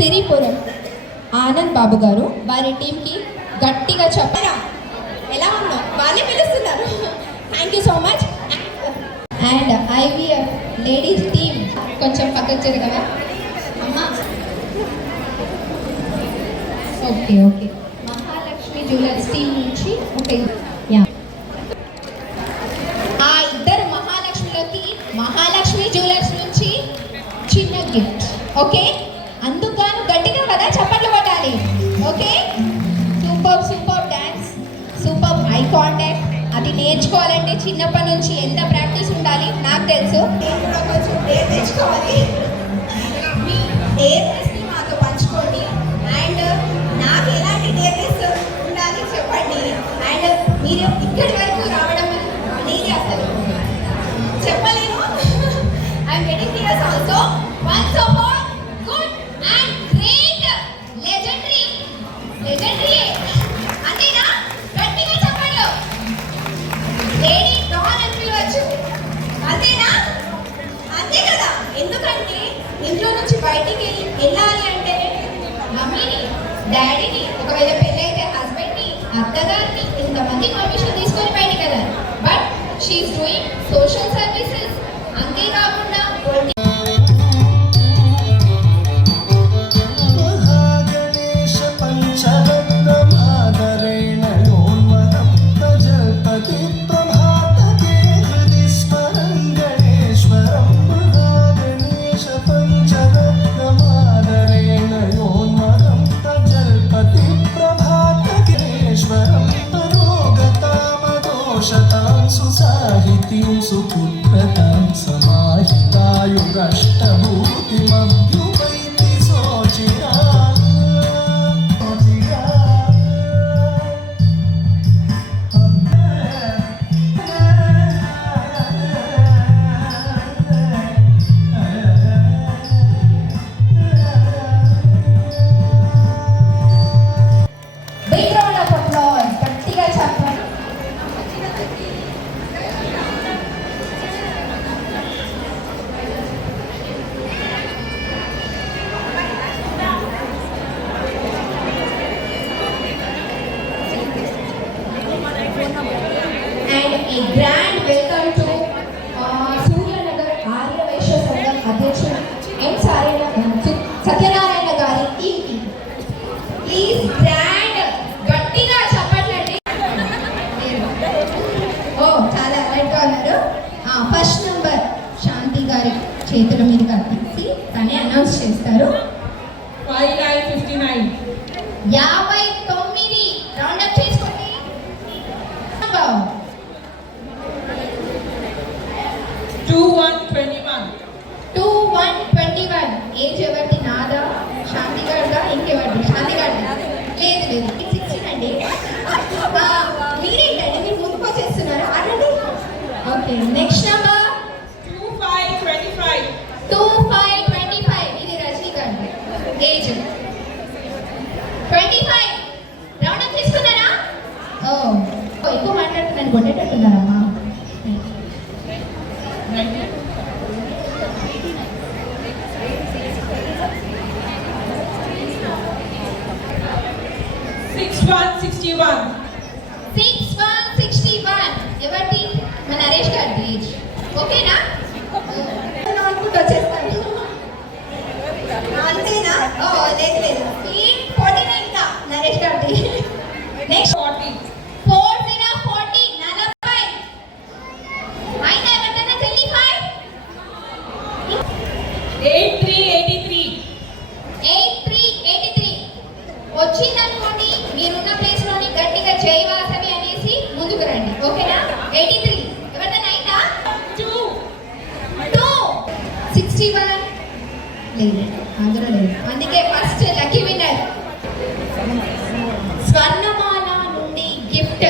సిరిపురం ఆనంద్ బాబు గారు వారి టీంకి గట్టిగా చెప్పరా ఎలా ఉన్నావు వాళ్ళే పిలుస్తున్నారు. Thank you so much. And IVF ladies team కొంచెం పక్కకు జరగవా అమ్మా. Okay okay. Mahalakshmi jewellers team నుంచి ఓకే యా ఆ ఇద్దరు మహాలక్ష్మి జ్యువెలర్స్ నుంచి చిన్న గిఫ్ట్. ఓకే అందుకు గట్టిగా కదా చప్పట్లు కొట్టాలి. Okay super dance, super eye contact. అది నేర్చుకోవాలంటే చిన్నప్పటి నుంచి ఎంత ప్రాక్టీస్ ఉండాలి నాకు తెలుసు. నేను కూడా కొంచెం డేర్ తెచ్చుకోవాలి. మీ డేర్నెస్ని మాతో పంచుకోండి. అండ్ నాకు ఎలాంటి డేర్నెస్ ఉండాలి చెప్పండి. అండ్ మీరు ఇక్కడి వరకు రావడం అనేది అసలు చెప్పలేను. I'm waiting here also. Once upon good and great legendary అంతేనా? గట్టిగా చెప్పండి. లేడీ డాన్ అని పిలవచ్చు అంతేనా? అంతే కదా. ఎందుకంటే ఇంట్లో నుంచి బయటికి వెళ్ళాలి అంటే మమ్మీని డాడీని ఒకవేళ పెళ్ళైతే హస్బెండ్ని అత్తగారిని ఇంతమంది పర్మిషన్ తీసుకొని బయటికి వెళ్ళాలి. But she's doing social services. అంతేకాకుండా सुपुत्रतां समाहितायुगष्टभूतिमभ्युपैति सोचिरा big round of applause. గట్టిగా చెప్పండి. And a grand welcome to Suryanagar Aryavysya సంఘం అధ్యక్షుడు ఎన్ సత్యనారాయణ గారి టీంకి ప్లీజ్ గ్రాండ్ గట్టిగా చెప్పట్లండి. ఓ చాలా అలర్ట్గా ఉన్నారు. ఫస్ట్ నెంబర్ శాంతి గారి చేతుల మీదుగా తీసి తనే అనౌన్స్ చేస్తారు. 59 59 రౌండప్ చేసుకోండి. 2121 ఏజ్ ఎవరిది? నాదా, శాంతి గారిదా, ఇంకెవరిది? శాంతి గారిది లేదు 16 అండి. మీరేంటండి మీరు ముందుకు వచ్చేస్తున్నారు ఆల్రెడీ. ఓకే నెక్స్ట్ నెంబర్ 2525 ఇది రజనీ గారిది. ఏజ్ 25 రౌండప్ తీసుకున్నారా? ఓ ఎక్కువ మాట్లాడుతున్నాను కొట్టేటట్టున్నారమ్మా. 6161 ఎవరిది? మన నరేష్ గారిది ఏజ్. ఓకేనా? అనుకుంటూ వచ్చేస్తాను అంతేనా? ఓ లేదు 49 ఇంకా నరేష్ గారిది. నెక్స్ట్ 40 40 అయినా ఎవరిదైనా 25 83 వచ్చిందనుకోండి మీరున్న ప్లేస్ లోని గట్టిగా జై వాసవి అనేసి ముందుకు రండి. ఓకేనా? 83 ఎవరిదైనా అయిందా? 61 లేదు అందులో లేదు. అందుకే ఫస్ట్ లక్కీ విన్నర్ స్వర్ణమాల నుండి గిఫ్ట్.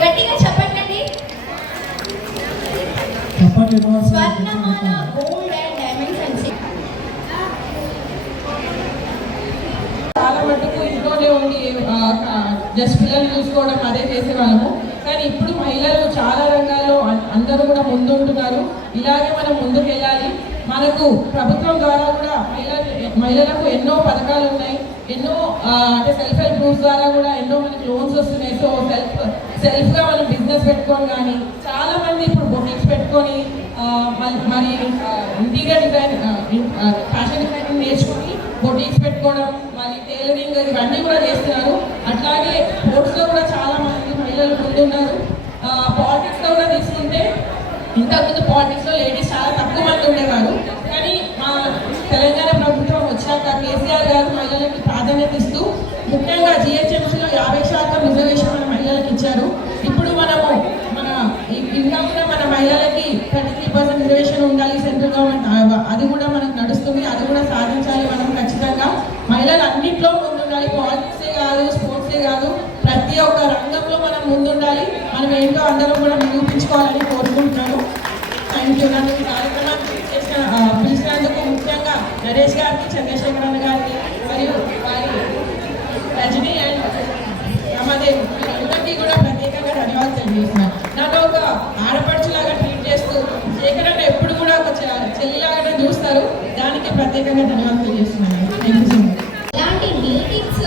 గట్టిగా చెప్పండి. స్వర్ణమాల గోల్డ్ అండ్ డైమండ్స్ అండ్ చాలా మటుకు ఇంట్లోనే ఉండి జస్ట్ పిల్లలు చూసుకోవడం అదే చేసేవాళ్ళము. కానీ ఇప్పుడు మహిళలు చాలా రంగాల్లో అందరూ కూడా ముందుంటున్నారు. ఇలాగే మనం ముందుకు వెళ్ళాలి. మనకు ప్రభుత్వం ద్వారా కూడా మహిళలకు ఎన్నో పథకాలు ఉన్నాయి, ఎన్నో అంటే సెల్ఫ్ హెల్ప్ గ్రూప్స్ ద్వారా కూడా ఎన్నో మనకి లోన్స్ వస్తున్నాయి. సో సెల్ఫ్గా మనం బిజినెస్ పెట్టుకొని కానీ చాలా మంది ఇప్పుడు బొటిక్స్ పెట్టుకొని మరి ఇంటీరియర్ డిజైన్ ఫ్యాషన్ డిజైనింగ్ నేర్చుకొని బొటిక్స్ పెట్టుకోవడం, మరి టైలరింగ్ ఇవన్నీ కూడా చేస్తున్నారు. అట్లాగే స్పోర్ట్స్లో కూడా చాలా మంది మహిళలు ముందున్నారు. పాలిటిక్స్లో కూడా తీసుకుంటే ఇంతకుముందు పాలిటిక్స్లో లేడీస్ చాలా తక్కువ మంది ఉండేవారు. కానీ మా తెలంగాణ ప్రభుత్వం వచ్చాక కేసీఆర్ గారు మహిళలకు ప్రాధాన్యత ఇస్తూ ముఖ్యంగా జిహెచ్ఎంసీలో 50% రిజర్వేషన్ మన మహిళలకు ఇచ్చారు. ఇప్పుడు మనము ఇంకా కూడా మన మహిళలకి 33% రిజర్వేషన్ ఉండాలి సెంట్రల్ గవర్నమెంట్, అది కూడా మనకు నడుస్తుంది. అది కూడా సాధించాలి మనం ఖచ్చితంగా. మహిళలు అన్నింటిలో ముందుండాలి, పాలిటిక్సే కాదు, స్పోర్ట్సే కాదు, ప్రతి ఒక్క రంగంలో మనం ముందుండాలి. మనం ఏంటో అందరం కూడా నిరూపించుకోవాలని కోరుకుంటున్నాను. Thank you. నన్ను ఈ కార్యక్రమాన్ని పిలిచినందుకు ముఖ్యంగా నరేష్ గారికి, చంద్రశేఖర్ అన్న గారికి మరియు వారి రజనీ అండ్ రమాదేవి అందరికీ కూడా ప్రత్యేకంగా ధన్యవాదాలు తెలియజేస్తున్నాను. నన్ను ఒక ఆడపడుచులాగా ట్రీట్ చేస్తూ శేఖర్ అన్న ఎప్పుడు కూడా ఒక చెల్లిలాగానే చూస్తారు. దానికి ప్రత్యేకంగా ధన్యవాదాలు తెలియజేస్తున్నాను. Thank you so much. ఇలాంటి మీటింగ్స్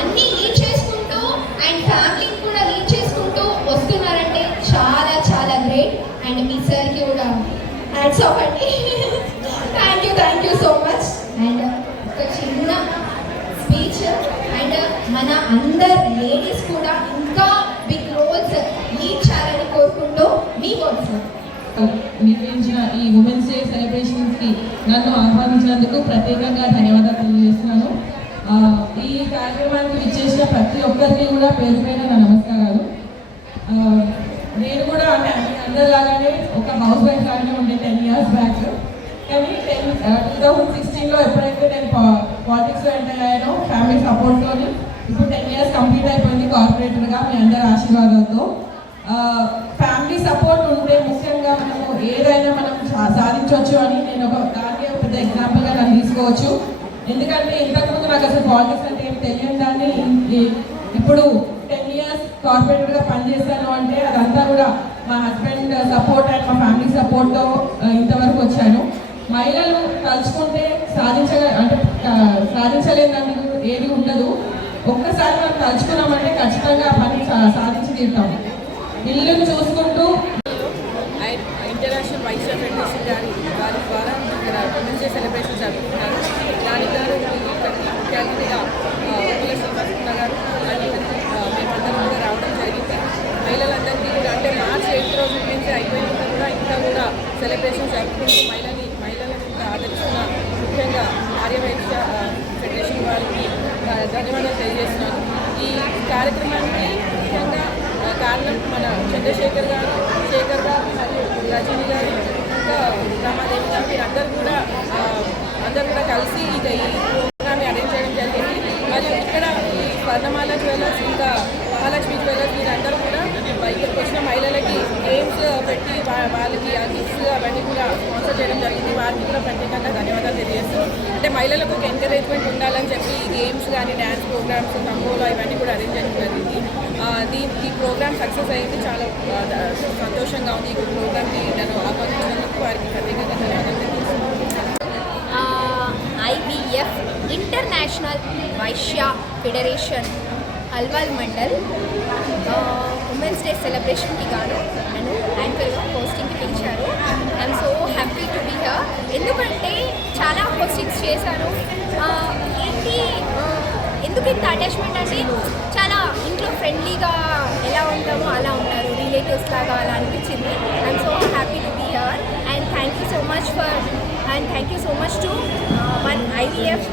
అన్ని లీడ్ చేసుకుంటూ అండ్ ఫ్యామిలీని కూడా లీడ్ చేసుకుంటూ వస్తున్నారంటే చాలా చాలా గ్రేట్. అండ్ మీ సార్కి కూడా హ్యాట్స్ ఆఫ్ అండి. Thank you so much. And ఒక చిన్న స్పీచ్ అండ్ మన అందరు లేడీస్ కూడా ఇంకా బిగ్ రోల్స్ లీడ్ చేయాలని కోరుకుంటూ మీ వర్డ్స్ నిర్వహించిన ఈ ఉమెన్స్ డే సెలబ్రేషన్స్కి నన్ను ఆహ్వానించినందుకు ప్రత్యేకంగా ధన్యవాదాలు తెలియజేస్తున్నాను. ఈ కార్యక్రమానికి ఇచ్చేసిన ప్రతి ఒక్కరికి కూడా పేరు పైన నా నమస్కారాలు. నేను కూడా అందరిలాగానే ఒక హౌస్ వైఫ్ లాగానే ఉండే 10 years బ్యాక్. కానీ 2016లో ఎప్పుడైతే నేను పాలిటిక్స్లో ఎంటర్ అయ్యానో ఫ్యామిలీ సపోర్ట్తో ఇప్పుడు 10 years కంప్లీట్ అయిపోయింది కార్పొరేటర్గా మీ అందరి ఆశీర్వాదాలతో. ఫ్యామిలీ సపోర్ట్ ఉంటే ముఖ్యంగా మనము ఏదైనా మనం సాధించవచ్చు అని నేను ఒక దానికి పెద్ద ఎగ్జాంపుల్గా నన్ను తీసుకోవచ్చు. ఎందుకంటే ఇంతకుముందు నాకు అసలు పాలిటిక్స్ అంటే ఏం తెలియని దాన్ని ఇప్పుడు 10 years కార్పొరేటర్గా పనిచేస్తాను అంటే అదంతా కూడా మా హస్బెండ్ సపోర్ట్ అండ్ మా ఫ్యామిలీ సపోర్ట్తో ఇంతవరకు వచ్చాను. మహిళలు తలుచుకుంటే సాధించలేదని ఏది ఉండదు. ఒక్కసారి మనం తలుచుకున్నామంటే ఖచ్చితంగా ఆ పని సాధించి తీరుతాము. ఇల్లును చూసుకుంటూ ఇంటర్నేషనల్ వైస్ ఫెడరేషన్ గారి ద్వారా ఇక్కడ ఉమెన్స్ డే సెలబ్రేషన్ జరుపుకుంటున్నారు. దాని గారు ముఖ్య అతిథిగా శ్రీనివాస గారు మరియు మేమందరం కూడా రావడం జరిగింది. మహిళలందరికీ కూడా అంటే మార్చి 8 రోజుల నుంచి అయిపోయినంత కూడా ఇంకా కూడా సెలబ్రేషన్ జరుపుకుంటూ మహిళలను కూడా ఆదరిస్తున్న ముఖ్యంగా ఆర్యవైశ్య ఫెడరేషన్ వారికి ధన్యవాదాలు తెలియజేస్తున్నాను. ఈ కార్యక్రమానికి ముఖ్యంగా కారణం మన చంద్రశేఖర్ గారు, శేఖర్ గారు మరియు రజనీ గారు, ఇంకా రమాదేవి గారు వీరందరూ కూడా కలిసి ఈ ప్రోగ్రామ్ని అరేంజ్ చేయడం జరిగింది. మరియు ఇక్కడ ఈ స్వర్ణమాల జ్యువెలర్స్ ఇంకా మహాలక్ష్మి జ్యువెలర్స్ వీరందరూ కూడా ఇక్కడికి వచ్చిన మహిళలకి గేమ్స్ పెట్టి వాళ్ళకి ఆ గిఫ్ట్స్ అవన్నీ కూడా స్పాన్సర్ చేయడం జరిగింది. వారికి కూడా ప్రత్యేకంగా ధన్యవాదాలు తెలియజేస్తున్నాం. అంటే మహిళలకు ఒక ఎంకరేజ్మెంట్ ఉండాలని చెప్పి గేమ్స్ కానీ డ్యాన్స్ ప్రోగ్రామ్స్ తంబోలో ఇవన్నీ కూడా అరేంజ్ చేయడం జరిగింది. ఈ ప్రోగ్రామ్ సక్సెస్ అయింది. చాలా సంతోషంగా ఉంది. ఈ ప్రోగ్రామ్కి నేను ఆహ్వానించినందుకు వారికి ప్రత్యేకంగా ధన్యవాదాలు తెలియజేస్తున్నాను. IVF international Vaishya federation Alwal Mandal women's day సెలబ్రేషన్కి గాను నన్ను యాంకర్గా పోస్టింగ్కి పిలిచారు. I'm so happy to be here. ఎందుకంటే చాలా పోస్టింగ్స్ చేశాను. ఎందుకు ఇంత అటాచ్మెంట్ అంటే చాలా ఇంట్లో ఫ్రెండ్లీగా ఎలా ఉంటామో అలా ఉన్నారు, రిలేటివ్స్ లాగా అలా అనిపించింది. I'm so happy to be here and thank you so much to one IVF.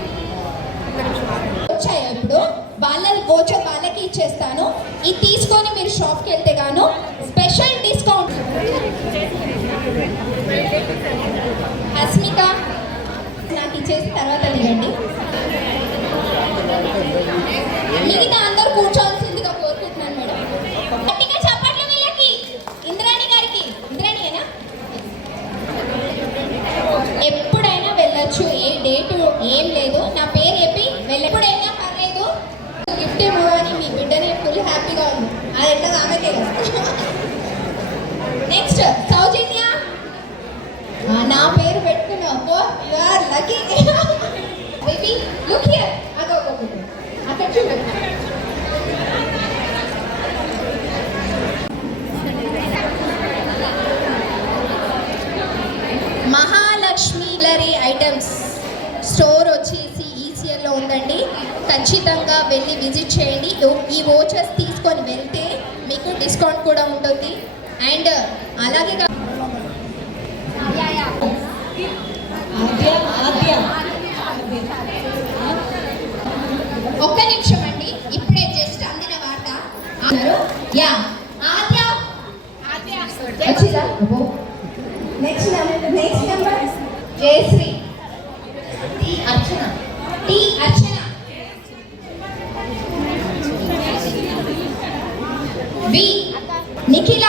వచ్చాయి ఇప్పుడు వాళ్ళ వోచర్ వాళ్ళకి ఇచ్చేస్తాను. ఇది తీసుకొని మీరు షాప్కి వెళ్తే గాను స్పెషల్ డిస్కౌంట్. అస్మిక నాకు ఇచ్చేసి తర్వాత దిగండి. మిగతా అందరూ కూర్చోవాల్సిందిగా కోరుకుంటున్నాను మేడం. గట్టిగా చప్పట్లు వీళ్ళకి. ఇంద్రాణి గారికి. ఇంద్రాణియేనా? ఎప్పుడైనా వెళ్ళొచ్చు, ఏ డేటు ఏం లేదు. నా పేరు చెప్పి ఎప్పుడైనా పర్లేదు. గిఫ్ట్ ఏమో కానీ మీ బిడ్డనే ఫుల్ హ్యాపీగా ఉంది. అది ఎట్లా ఆమె తెలుసు. నెక్స్ట్ సౌజన్య. నా పేరు పెట్టుకున్నావు you are lucky baby look here అగో అక్కడ చూడు మహాలక్ష్మి జ్యువెలరీ ఐటమ్స్ స్టోర్ వచ్చేసి ఈసీఎల్లో ఉందండి. ఖచ్చితంగా వెళ్ళి విజిట్ చేయండి. ఈ వోచర్స్ తీసుకొని వెళ్తే మీకు డిస్కౌంట్ కూడా ఉంటుంది. అండ్ అలాగే ఒక్క నిమిషం అండి, ఇప్పుడే జస్ట్ అందిన వార్త అన్నారు. యా ఆద్య వచ్చిందా? నెక్స్ట్ నెంబర్ జయశ్రీ, టి అర్చన, వి నిఖిల,